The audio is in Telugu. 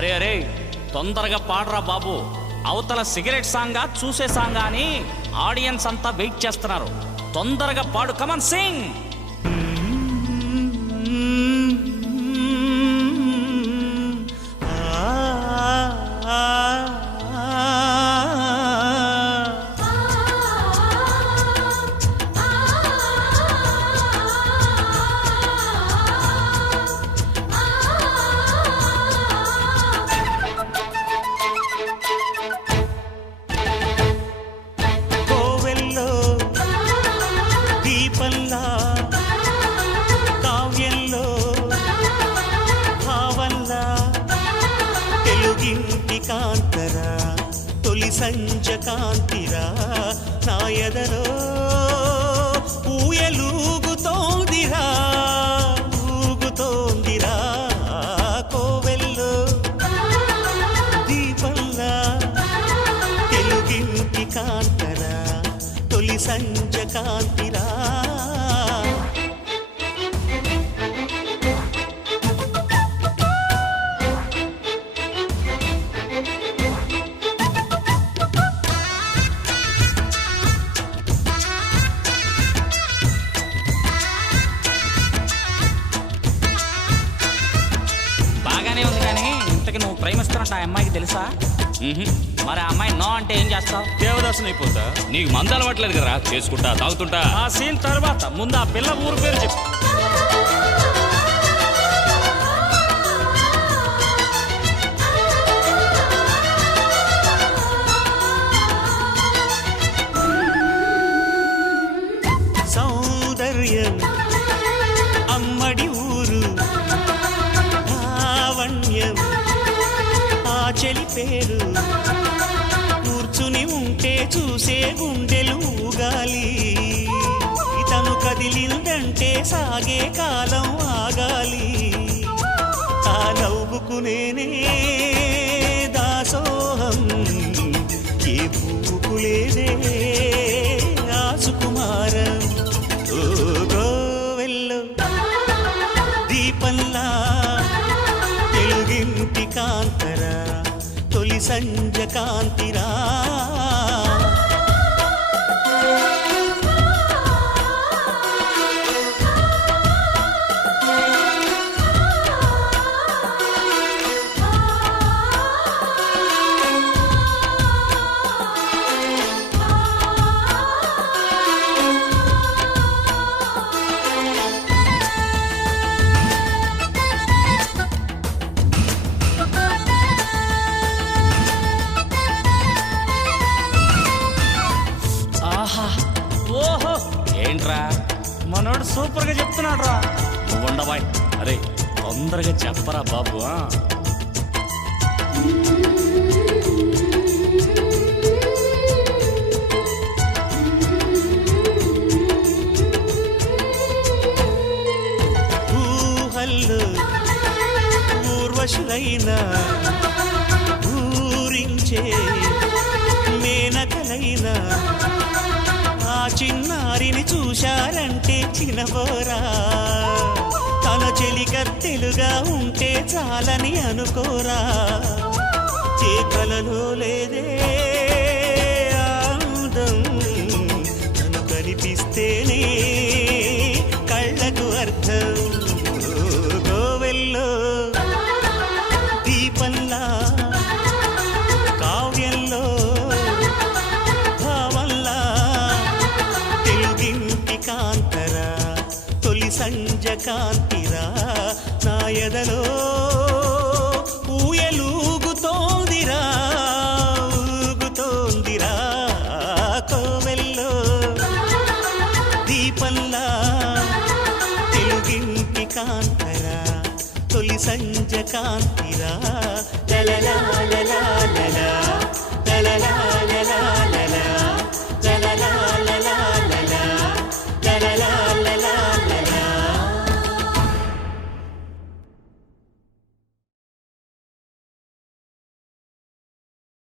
అరే అరే తొందరగా పాడరా బాబు. అవతల సిగరెట్ సాంగా చూసే సాంగా అని ఆడియన్స్ అంతా వెయిట్ చేస్తున్నారు. తొందరగా పాడు, కమన్ సింగ్. కాంతరా తొలి సంజ కాంతిరా నా ఎదలో ఊయలూగుతోందిరా ఊగుతోందిరా కోవెల్లో దీపంలా తెలుగింటి కాంతరా తొలి సంజ కాంతిరా. నువ్వు ప్రేమిస్తున్నట్టు ఆ అమ్మాయికి తెలుసా? మరి ఆ అమ్మాయి నో అంటే ఏం చేస్తావు? దేవదాసుని అయిపోతా. నీకు మందు అలవాట్లేదు కదా, చేసుకుంటా తాగుతుంటా. ఆ సీన్ తర్వాత ముందు ఆ పిల్ల ఊరు పేరు చెప్పు. సౌందర్యం అమ్మడి ఊరు లావణ్యం చెలి పేరు కూర్చుని ఉంటే చూసే గుండెలు ఊగాలి. తను కదిలిందంటే సాగే కాలం ఆగాలి. ఆ నవ్వుకునేనే దాసోహం ఏ పువ్వుకు లేదే ఆ సుకుమారం. ఓ గోవెల్లో దీపంలా తెలుగింటి కాంతరా తొలి సంజ కాంతిరా. ఓహో ఏంట్రా మనోడు సూపర్ గా చెప్తున్నాడు రా. నువ్వు ఉండబాయ్. అరే తొందరగా చెప్పరా బాబు. ఊహల్లో ఊర్వశులైనా ఊరించే మేనకలైనా ఆ చిన్నారిని చూశారంటే చినబోరా. తన చెలికత్తెలుగా ఉంటే చాలని అనుకోరా. చేకలలో లేదే ఆనందం తను కనిపిస్తేనే కళ్ళకు అర్థం. గోవెల్లో దీపంలా కావ్యంలో కాంతరా తొలి సంజ కాంతిరా నా ఎదలో ఊయలూగుతోందిరా ఊగుతోందిరా కోవెల్లో దీపంలా తెలుగింటి కాంతరా తొలి సంజ కాంతిరా. లలలా లలా లలా